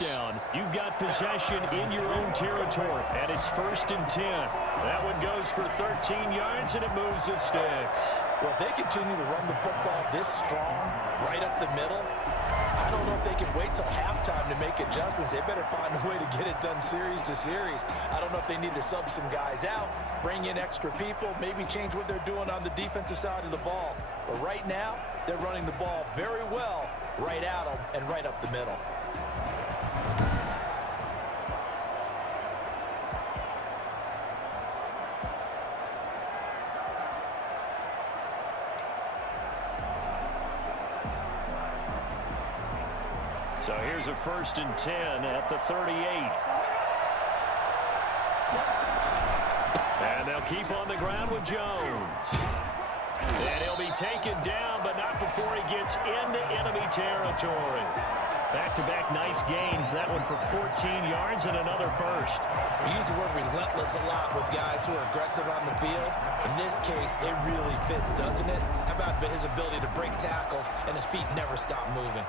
down. You've got possession in your own territory, and it's 1st and 10. That one goes for 13 yards, and it moves the sticks. Well, if they continue to run the football this strong, right up the middle, I don't know if they can wait till halftime to make adjustments. They better find a way to get it done series to series. I don't know if they need to sub some guys out, bring in extra people, maybe change what they're doing on the defensive side of the ball. But right now, they're running the ball very well right at them and right up the middle. So here's a 1st and 10 at the 38. And they'll keep on the ground with Jones. And he'll be taken down, but not before he gets into enemy territory. Back-to-back nice gains. That one for 14 yards and another first. We use the word relentless a lot with guys who are aggressive on the field. In this case, it really fits, doesn't it? How about his ability to break tackles and his feet never stop moving?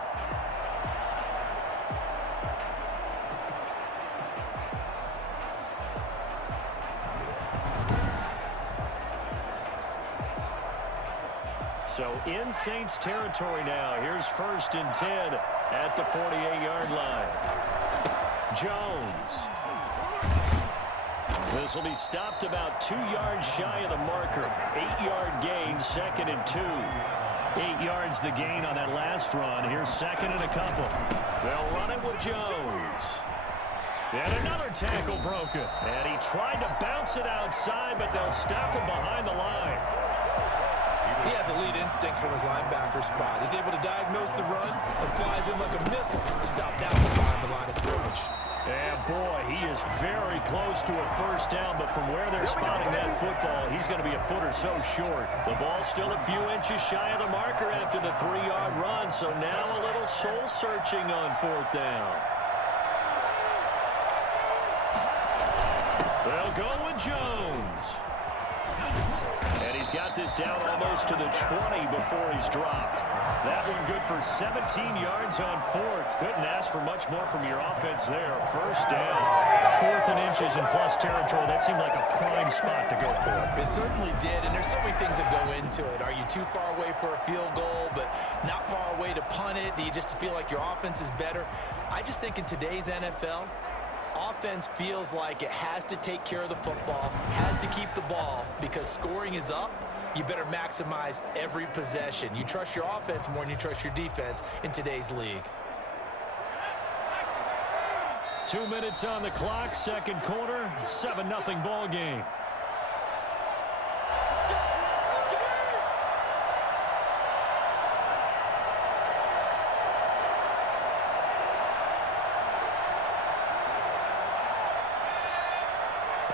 So in Saints territory now. Here's 1st and 10 at the 48-yard line. Jones. This will be stopped about 2 yards shy of the marker. 8-yard gain, 2nd and 2. 8 yards the gain on that last run. Here's 2nd and a couple. They'll run it with Jones. And another tackle broken. And he tried to bounce it outside, but they'll stop him behind the line. He has elite instincts from his linebacker spot. He's able to diagnose the run and flies in like a missile to stop that one behind the line of scrimmage. And boy, he is very close to a 1st down, but from where they're spotting that football, he's going to be a foot or so short. The ball's still a few inches shy of the marker after the 3-yard run, so now a little soul-searching on 4th down. They'll go with Jones. And he's got this down almost to the 20 before he's dropped. That one good for 17 yards on 4th. Couldn't ask for much more from your offense there. 1st down. 4th and inches in plus territory. That seemed like a prime spot to go for. It certainly did, and there's so many things that go into it. Are you too far away for a field goal, but not far away to punt it? Do you just feel like your offense is better? I just think in today's NFL, offense feels like it has to take care of the football, has to keep the ball, because scoring is up. You better maximize every possession. You trust your offense more than you trust your defense in today's league. 2 minutes on the clock, 2nd quarter, 7-0 ball game.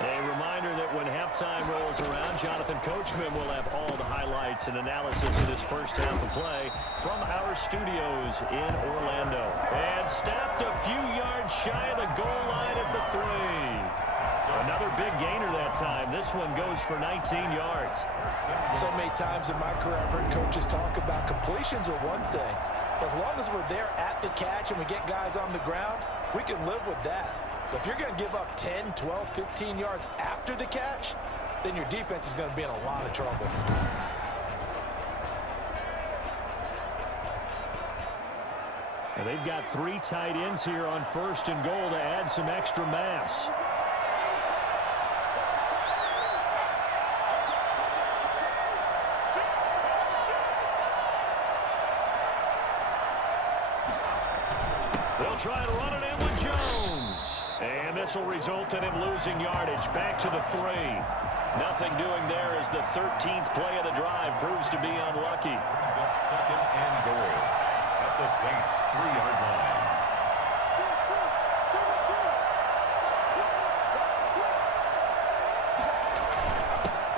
A reminder that when halftime rolls around, Jonathan Coachman will have all the highlights and analysis of this 1st half of play from our studios in Orlando. And stopped a few yards shy of the goal line at the 3. Another big gainer that time. This one goes for 19 yards. So many times in my career, I've heard coaches talk about completions are one thing. But as long as we're there at the catch and we get guys on the ground, we can live with that. But if you're going to give up 10, 12, 15 yards after the catch, then your defense is going to be in a lot of trouble. And they've got 3 tight ends here on 1st and goal to add some extra mass. They'll try to run it in with Jones. And this will result in him losing yardage. Back to the 3. Nothing doing there as the 13th play of the drive proves to be unlucky. 2nd and goal at the Saints 3-yard line.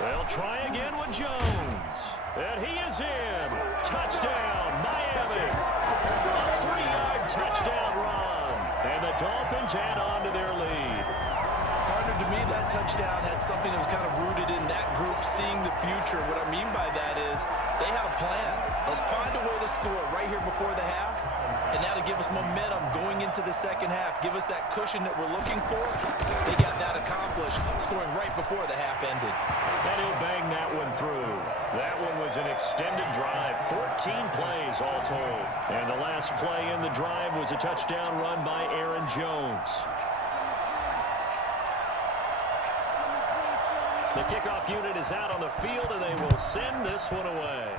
They'll try again with Jones. And he is in. Touchdown, Miami. A 3-yard touchdown run. And the Dolphins add on to their lead. Partner, to me, that touchdown had something that was kind of rooted in that group seeing the future. What I mean by that is they had a plan. Let's find a way to score right here before the half. And now to give us momentum going into the second half, give us that cushion that we're looking for, they got that accomplished, scoring right before the half ended. And he'll bang that one through. That one was an extended drive, 14 plays all told. And the last play in the drive was a touchdown run by Aaron Jones. The kickoff unit is out on the field, and they will send this one away.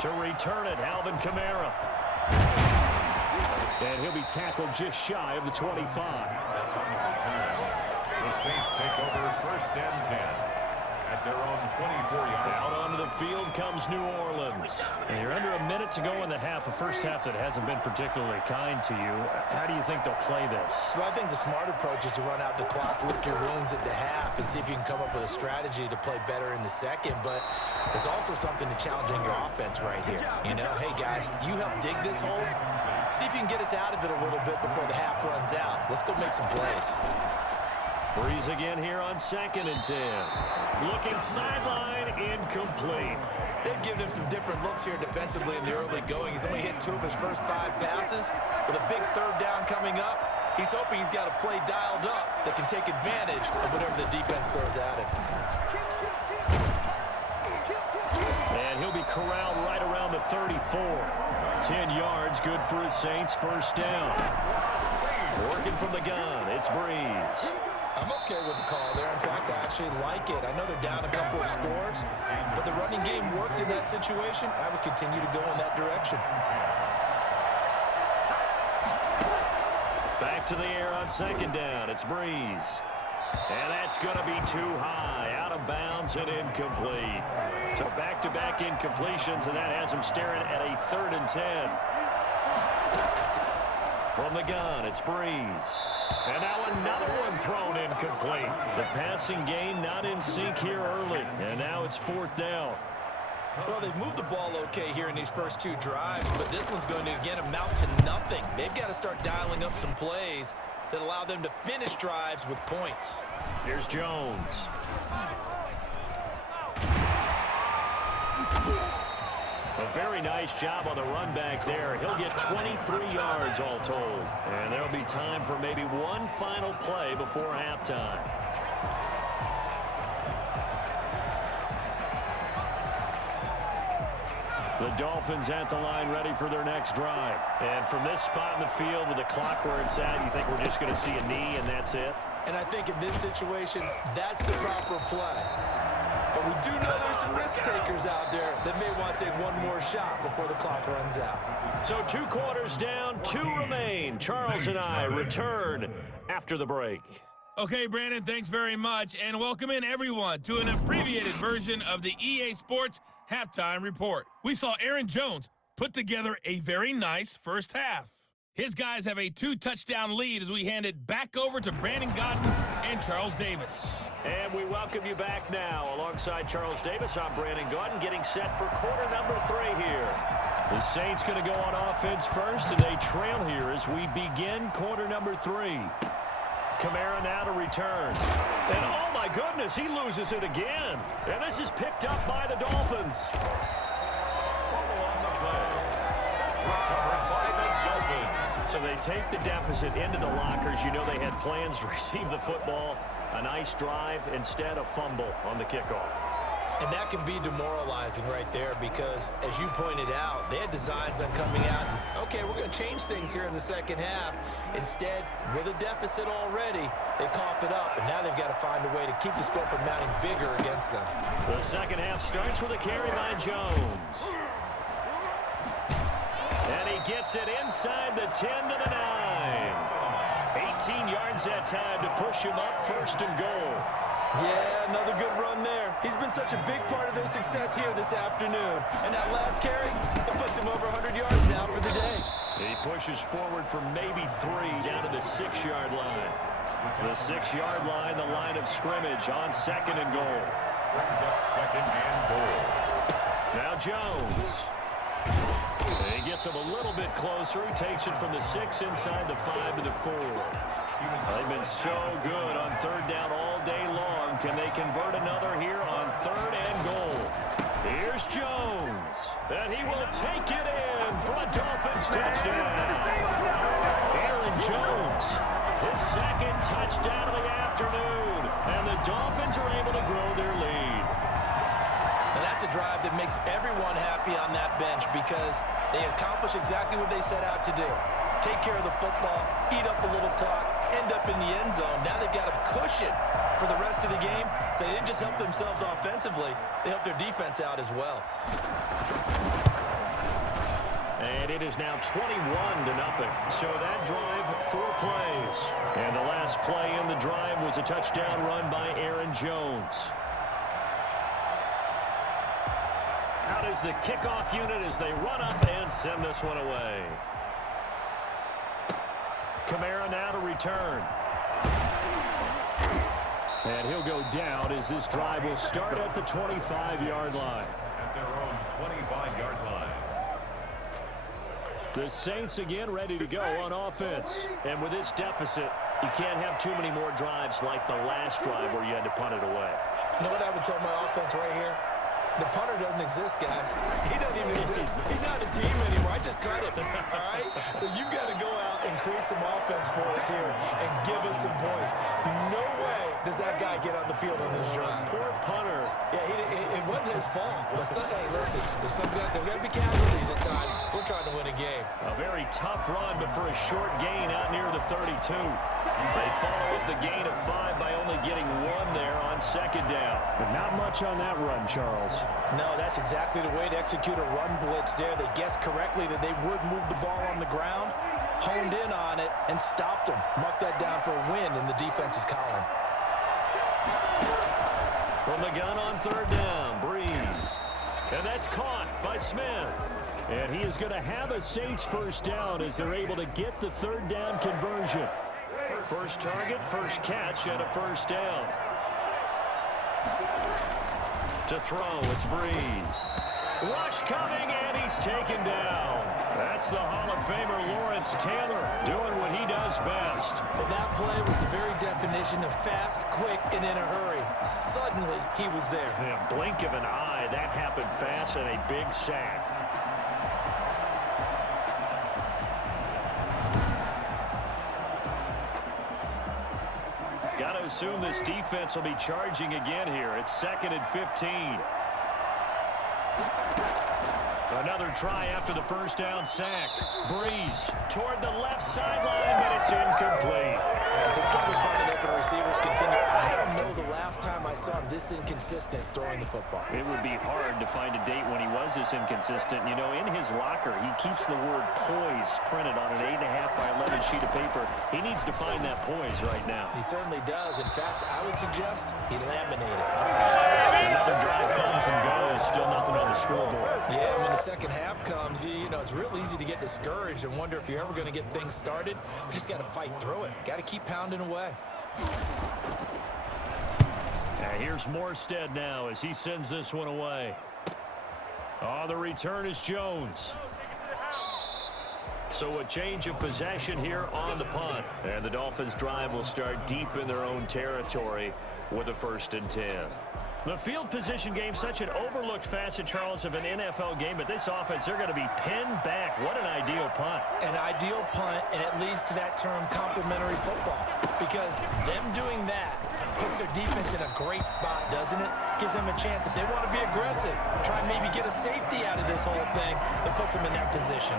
To return it, Alvin Kamara. And he'll be tackled just shy of the 25. The Saints take over 1st and 10 at their own 24-yard. Out onto the field comes New Orleans. And you're under a minute to go in the half, a first half that hasn't been particularly kind to you. How do you think they'll play this? Well, I think the smart approach is to run out the clock, lick your wounds at the half, and see if you can come up with a strategy to play better in the second. But there's also something to challenging your offense right here. You know, hey, guys, you help dig this hole. See if you can get us out of it a little bit before the half runs out. Let's go make some plays. Breeze again here on 2nd and 10. Looking sideline, incomplete. They've given him some different looks here defensively in the early going. He's only hit 2 of his first 5 passes. With a big 3rd down coming up, he's hoping he's got a play dialed up that can take advantage of whatever the defense throws at him. And he'll be corralled right around the 34. 10 yards, good for his Saints, 1st down. Working from the gun, it's Breeze. I'm okay with the call there. In fact, I actually like it. I know they're down a couple of scores, but the running game worked in that situation. I would continue to go in that direction. Back to the air on 2nd down. It's Breeze. And that's going to be too high. Out of bounds and incomplete. So back-to-back incompletions, and that has him staring at a 3rd and 10. From the gun, it's Breeze. And now another one thrown incomplete. The passing game not in sync here early. And now it's 4th down. Well, they've moved the ball okay here in these first 2 drives, but this one's going to, again, amount to nothing. They've got to start dialing up some plays that allow them to finish drives with points. Here's Jones. A very nice job on the run back there. He'll get 23 yards all told. And there'll be time for maybe one final play before halftime. The Dolphins at the line ready for their next drive. And from this spot in the field with the clock where it's at, you think we're just going to see a knee and that's it? And I think in this situation, that's the proper play. But we do know there's some risk takers out there that may want to take one more shot before the clock runs out. So 2 quarters down, 2 remain. Charles and I return after the break. Okay, Brandon, thanks very much. And welcome in, everyone, to an abbreviated version of the EA Sports Halftime Report. We saw Aaron Jones put together a very nice first half. His guys have a 2-touchdown lead as we hand it back over to Brandon Gaudin and Charles Davis. And we welcome you back now. Alongside Charles Davis, I'm Brandon Gaudin, getting set for quarter number 3 here. The Saints going to go on offense first, and they trail here as we begin quarter number 3. Kamara now to return. And oh my goodness, he loses it again. And this is picked up by the Dolphins. So they take the deficit into the lockers. You know they had plans to receive the football. A nice drive, instead a fumble on the kickoff. And that can be demoralizing right there because, as you pointed out, they had designs on coming out and, okay, we're going to change things here in the second half. Instead, with a deficit already, they cough it up, and now they've got to find a way to keep the score from mounting bigger against them. The second half starts with a carry by Jones. And he gets it inside the 10 to the 9. 18 yards that time to push him up, 1st and goal. Yeah, another good run there. He's been such a big part of their success here this afternoon. And that last carry, it puts him over 100 yards now for the day. He pushes forward for maybe 3 down to the 6-yard line. The 6-yard line, the line of scrimmage on 2nd and goal. Brings up 2nd and goal. Now Jones. And he gets him a little bit closer. He takes it from the 6 inside the 5 to the 4. They've been so good on 3rd down all day long. Can they convert another here on 3rd and goal? Here's Jones, and he will take it in for a Dolphins touchdown. Aaron Jones, his second touchdown of the afternoon, and the Dolphins are able to grow their lead. And that's a drive that makes everyone happy on that bench because they accomplish exactly what they set out to do. Take care of the football, eat up a little clock, end up in the end zone. Now they've got a cushion for the rest of the game. So they didn't just help themselves offensively, they helped their defense out as well. And it is now 21-0. So that drive, 4 plays. And the last play in the drive was a touchdown run by Aaron Jones. Out is the kickoff unit as they run up and send this one away. Kamara now to return. And he'll go down as this drive will start at the 25-yard line. At their own 25-yard line. The Saints again ready to go on offense. And with this deficit, you can't have too many more drives like the last drive where you had to punt it away. You know what I would tell my offense right here? The punter doesn't exist, guys. He doesn't even exist. He's not a team anymore. I just cut him, all right? So you've got to go out and create some offense for us here and give us some points. No way does that guy get on the field on this drive. Poor punter. Yeah, it wasn't his fault. But, hey, listen, there's got to be casualties at times. We're trying to win a game. A very tough run, but for a short gain out near the 32. They follow up the gain of 5 by only getting 1 there on second down. But not much on that run, Charles. No, that's exactly the way to execute a run blitz there. They guessed correctly that they would move the ball on the ground, honed in on it, and stopped them. Mark that down for a win in the defense's column. From the gun on third down, Breeze. And that's caught by Smith. And he is going to have a Saints first down as they're able to get the third down conversion. First target, first catch, and a first down. To throw, it's Breeze. Rush coming, and he's taken down. That's the Hall of Famer Lawrence Taylor doing what he does best. Well, that play was the very definition of fast, quick, and in a hurry. Suddenly, he was there. In a blink of an eye, that happened fast, and a big sack. Got to assume this defense will be charging again here. It's 2nd and 15. Another try after the first down sack. Breeze toward the left sideline, but it's incomplete. The struggles finding open receivers continue. I don't know the last time I saw him this inconsistent throwing the football. It would be hard to find a date when he was this inconsistent. You know, in his locker, he keeps the word poise printed on an 8.5 by 11 sheet of paper. He needs to find that poise right now. He certainly does. In fact, I would suggest he laminated. Another drive comes and goes. Still nothing on the scoreboard. Yeah, when the second half comes, you know, it's real easy to get discouraged and wonder if you're ever going to get things started. You just got to fight through it. Got to keep pounding away. And here's Morstead now as he sends this one away. Oh, the return is Jones. So a change of possession here on the punt. And the Dolphins drive will start deep in their own territory with a 1st and 10. The field position game, such an overlooked facet, Charles, of an NFL game, but this offense, they're going to be pinned back. What an ideal punt. An ideal punt, and it leads to that term complementary football, because them doing that puts their defense in a great spot, doesn't it? Gives them a chance, if they want to be aggressive, try and maybe get a safety out of this whole thing, that puts them in that position.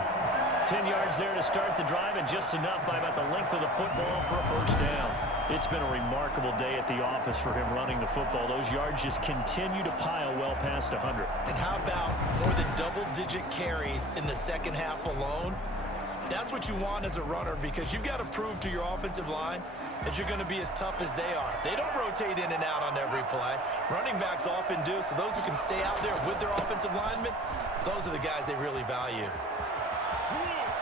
10 yards there to start the drive, and just enough by about the length of the football for a first down. It's been a remarkable day at the office for him running the football. Those yards just continue to pile well past 100. And how about more than double-digit carries in the second half alone? That's what you want as a runner, because you've got to prove to your offensive line that you're going to be as tough as they are. They don't rotate in and out on every play. Running backs often do, so those who can stay out there with their offensive linemen, those are the guys they really value.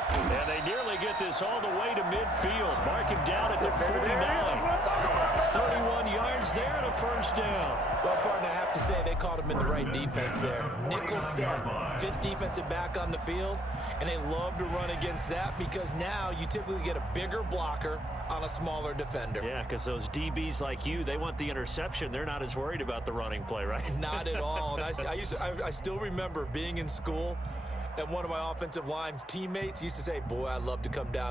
And they nearly get this all the way to midfield. Mark him down at the 49. 31 yards there and a first down. Well, partner, I have to say they caught him in the right defense there. Nickel set, fifth defensive back on the field, and they love to run against that because now you typically get a bigger blocker on a smaller defender. Yeah, because those DBs like you, they want the interception. They're not as worried about the running play, right? Not at all. And I still remember being in school, and one of my offensive line teammates used to say, boy, I'd love to come down